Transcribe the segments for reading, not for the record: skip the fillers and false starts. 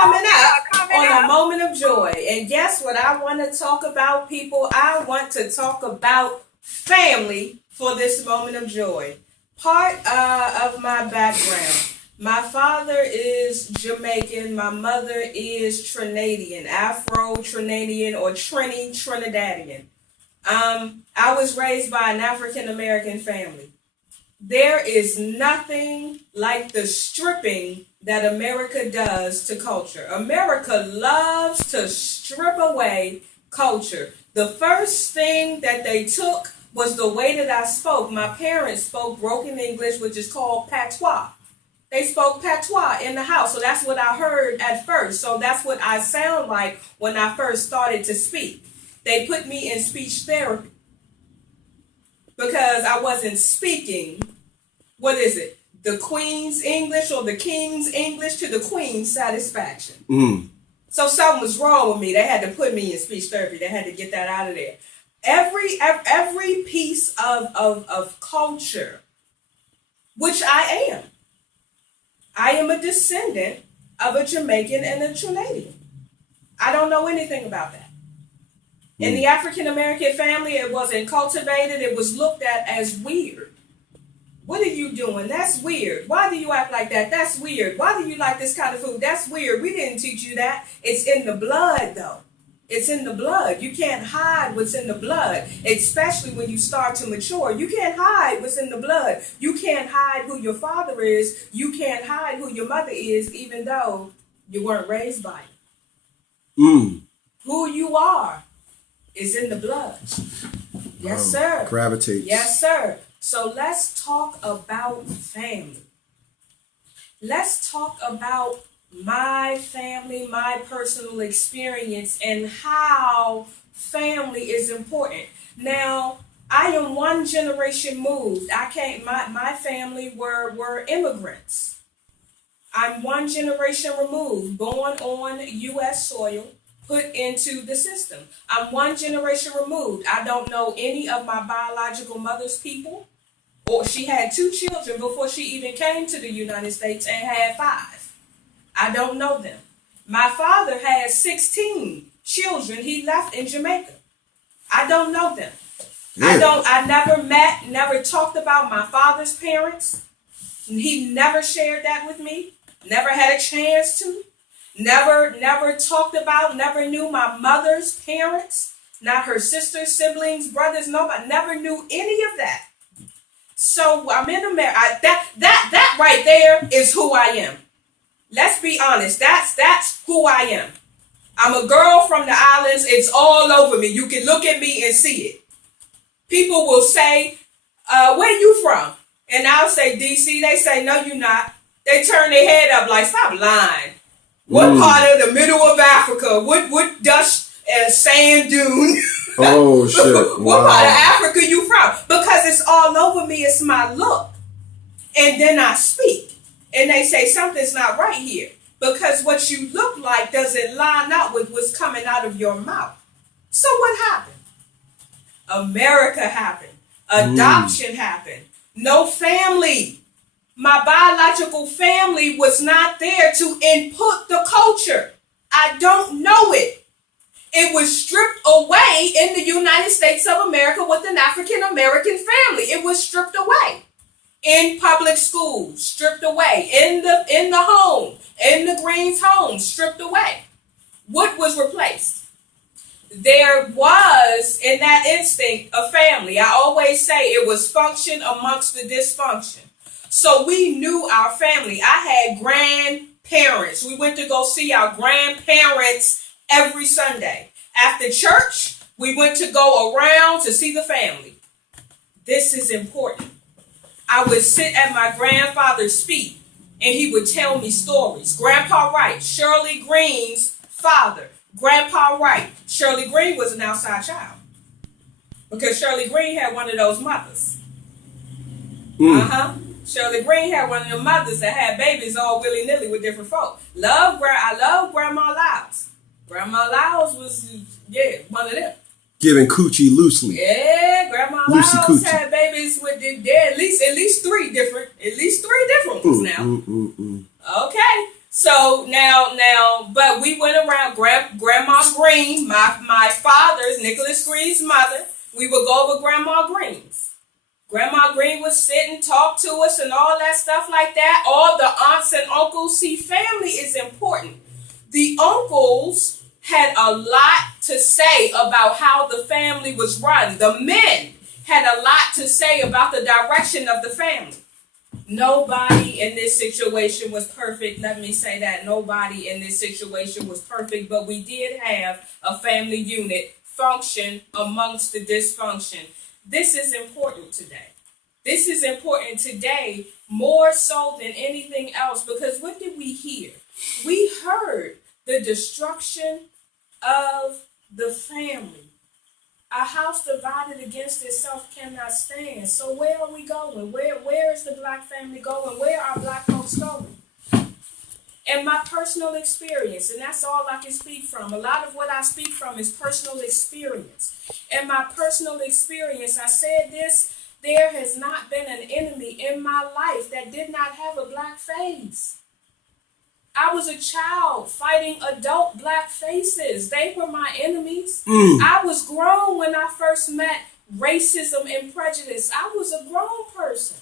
coming up on a moment of joy. And guess what I want to talk about, people? I want to talk about family for this moment of joy. Part of my background. My father is Jamaican. My mother is Trinidadian, Afro-Trinidadian or Trinidadian. I was raised by an African American family. There is nothing like the stripping that America does to culture. America loves to strip away culture. The first thing that they took was the way that I spoke. My parents spoke broken English, which is called patois. They spoke patois in the house, so that's what I heard at first. So that's what I sound like when I first started to speak. They put me in speech therapy because I wasn't speaking, what is it? The Queen's English or the King's English to the Queen's satisfaction. So something was wrong with me. They had to put me in speech therapy. They had to get that out of there. Every piece of culture, which I am a descendant of a Jamaican and a Trinidadian. I don't know anything about that. In the African American family, it wasn't cultivated. It was looked at as weird. What are you doing? That's weird. Why do you act like that? That's weird. Why do you like this kind of food? That's weird. We didn't teach you that. It's in the blood, though. It's in the blood. You can't hide what's in the blood, especially when you start to mature. You can't hide what's in the blood. You can't hide who your father is. You can't hide who your mother is, even though you weren't raised by it. Who you are is in the blood. Yes, sir. Gravitates. Yes, sir. So let's talk about family. Let's talk about my family, my personal experience, and how family is important. Now, I am one generation moved. My family were immigrants. I'm one generation removed, born on U.S. soil, put into the system. I'm one generation removed. I don't know any of my biological mother's people, or she had 2 children before she even came to the United States and had 5. I don't know them. My father had 16 children he left in Jamaica. I don't know them. Yeah. I never talked about my father's parents. He never shared that with me. Never had a chance to. Never talked about, never knew my mother's parents, not her sisters, siblings, brothers, nobody, never knew any of that. So I'm in America. That right there is who I am. Let's be honest. That's who I am. I'm a girl from the islands. It's all over me. You can look at me and see it. People will say, where you from? And I'll say, DC. They say, no, you're not. They turn their head up like, stop lying. What part of the middle of Africa? What dust and sand dune? Oh, shit. What part of Africa you from? Because it's all over me. It's my look. And then I speak. And they say something's not right here. Because what you look like doesn't line up with what's coming out of your mouth. So what happened? America happened. Adoption happened. No family. My biological family was not there to input the culture. I don't know it. It was stripped away in the United States of America with an African American family. It was stripped away. In public schools, stripped away. In the home, in the Greens home, stripped away. What was replaced? There was, in that instinct, a family. I always say it was function amongst the dysfunction. So we knew our family. I had grandparents. We went to go see our grandparents every Sunday. After church, we went to go around to see the family. This is important. I would sit at my grandfather's feet and he would tell me stories. Grandpa Wright, Shirley Green's father. Grandpa Wright. Shirley Green was an outside child because Shirley Green had one of those mothers. Shirley Green had one of the mothers that had babies all willy-nilly with different folk. I love Grandma Lyles. Grandma Lyles was, one of them. Giving coochie loosely. Yeah, Grandma Lyles had babies with at least three different ones now. Okay. So now, but we went around Grandma Green, my father's, Nicholas Green's mother. We would go over Grandma Green's. Grandma Green would sit and talk to us and all that stuff like that. All the aunts and uncles. See, family is important. The uncles had a lot to say about how the family was run. The men had a lot to say about the direction of the family. Nobody in this situation was perfect. Let me say that. Nobody in this situation was perfect, but we did have a family unit function amongst the dysfunction. This is important today. This is important today more so than anything else, because what did we hear? We heard the destruction of the family. A house divided against itself cannot stand. So where are we going? Where is the black family going? Where are black folks going? And my personal experience, and that's all I can speak from. A lot of what I speak from is personal experience. And my personal experience, I said this, there has not been an enemy in my life that did not have a black face. I was a child fighting adult black faces. They were my enemies. I was grown when I first met racism and prejudice. I was a grown person.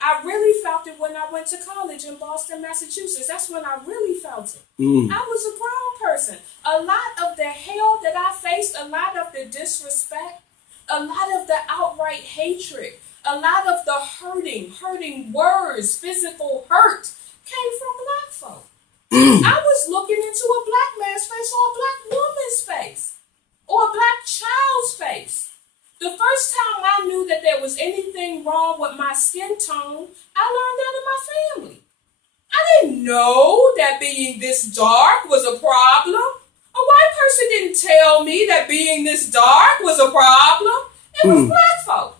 I really felt it when I went to college in Boston, Massachusetts. That's when I really felt it. I was a grown person. A lot of the hell that I faced, a lot of the disrespect, a lot of the outright hatred, a lot of the hurting words, physical hurt came from black folk. I was looking into a black man's face or a black woman's face or a black child's face. The first time I knew that there was anything wrong with my skin tone, I learned that in my family. I didn't know that being this dark was a problem. A white person didn't tell me that being this dark was a problem. It was black folk.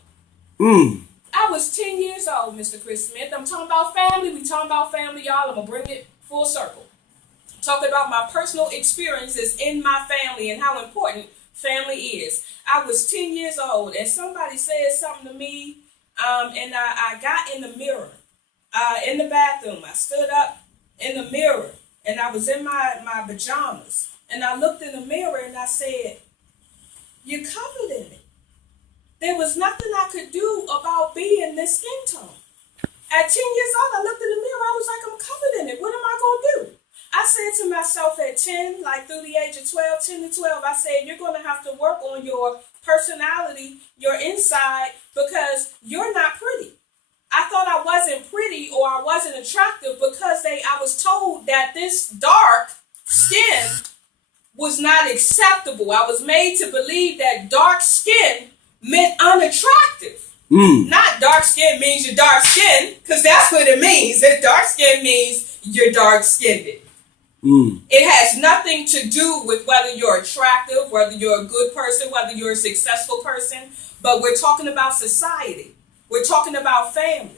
I was 10 years old, Mr. Chris Smith. I'm talking about family. We talking about family, y'all. I'm going to bring it full circle. I'm talking about my personal experiences in my family and how important family is. I was 10 years old and somebody said something to me, and I got in the mirror in the bathroom. I stood up in the mirror and I was in my pajamas. And I looked in the mirror and I said, "You're covered in it." There was nothing I could do about being this skin tone. At 10 years old, I looked in the mirror. I was like, I'm covered in it. What am I going to do? I said to myself at 10, like through the age of 12, 10 to 12, I said, you're going to have to work on your personality, your inside, because you're not pretty. I thought I wasn't pretty or I wasn't attractive because I was told that this dark skin was not acceptable. I was made to believe that dark skin meant unattractive. Not dark skin means you're dark skinned, because that's what it means. If dark skin means you're dark skinned. It has nothing to do with whether you're attractive, whether you're a good person, whether you're a successful person, but we're talking about society. We're talking about family.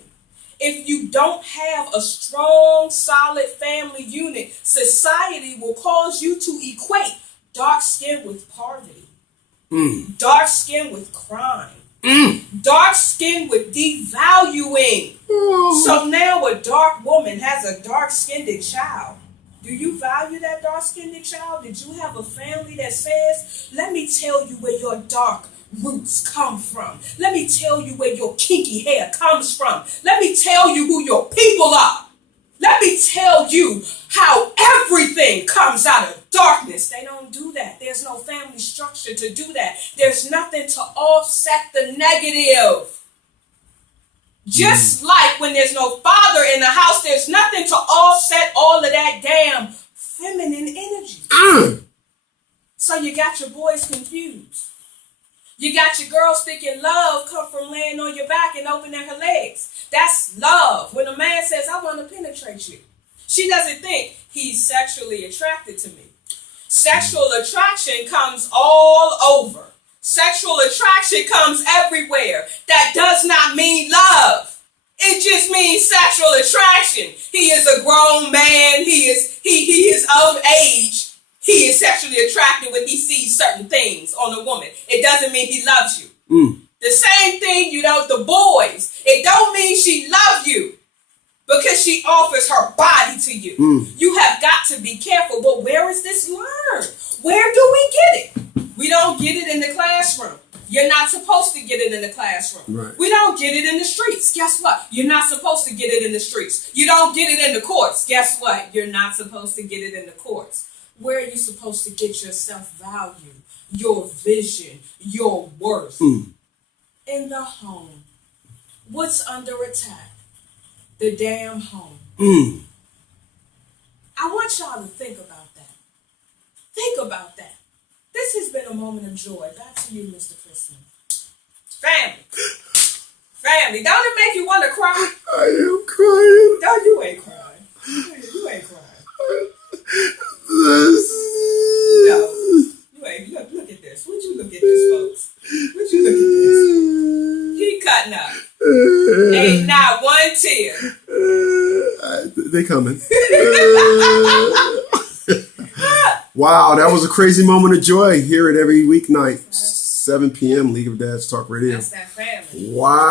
If you don't have a strong, solid family unit, society will cause you to equate dark skin with poverty. Dark skin with crime. Dark skin with devaluing. So now a dark woman has a dark-skinned child. Do you value that dark-skinned child? Did you have a family that says, let me tell you where your dark roots come from. Let me tell you where your kinky hair comes from. Let me tell you who your people are. Let me tell you how everything comes out of darkness. They don't do that. There's no family structure to do that. There's nothing to offset the negative. Just like when there's no father in the house, there's nothing to offset all of that damn feminine energy. So you got your boys confused. You got your girls thinking love come from laying on your back and opening her legs. That's love. When a man says, I want to penetrate you, she doesn't think he's sexually attracted to me. Sexual attraction comes all over. Sexual attraction comes everywhere. That does not mean love. It just means sexual attraction. He is a grown man. He is of age. He is sexually attracted when he sees certain things on a woman. It doesn't mean he loves you. The same thing, the boys. It don't mean she loves you. because she offers her body to you. Mm. You have got to be careful. But where is this learned? Where do we get it? We don't get it in the classroom. You're not supposed to get it in the classroom. Right. We don't get it in the streets. Guess what? You're not supposed to get it in the streets. You don't get it in the courts. Guess what? You're not supposed to get it in the courts. Where are you supposed to get your self-value, your vision, your worth? In the home. What's under attack? The damn home. I want y'all to think about that. Think about that. This has been a moment of joy. Back to you, Mr. Christmas. Family. Family. Don't it make you want to cry? I am crying. No, you ain't crying. You ain't crying. No. You ain't. Look at this. Would you look at this, folks? Would you look at this? He cutting up. Ain't not one tear. They coming. Wow, that was a crazy moment of joy. Hear it every weeknight, 7 p.m. League of Dads Talk Radio. That's that family. Wow.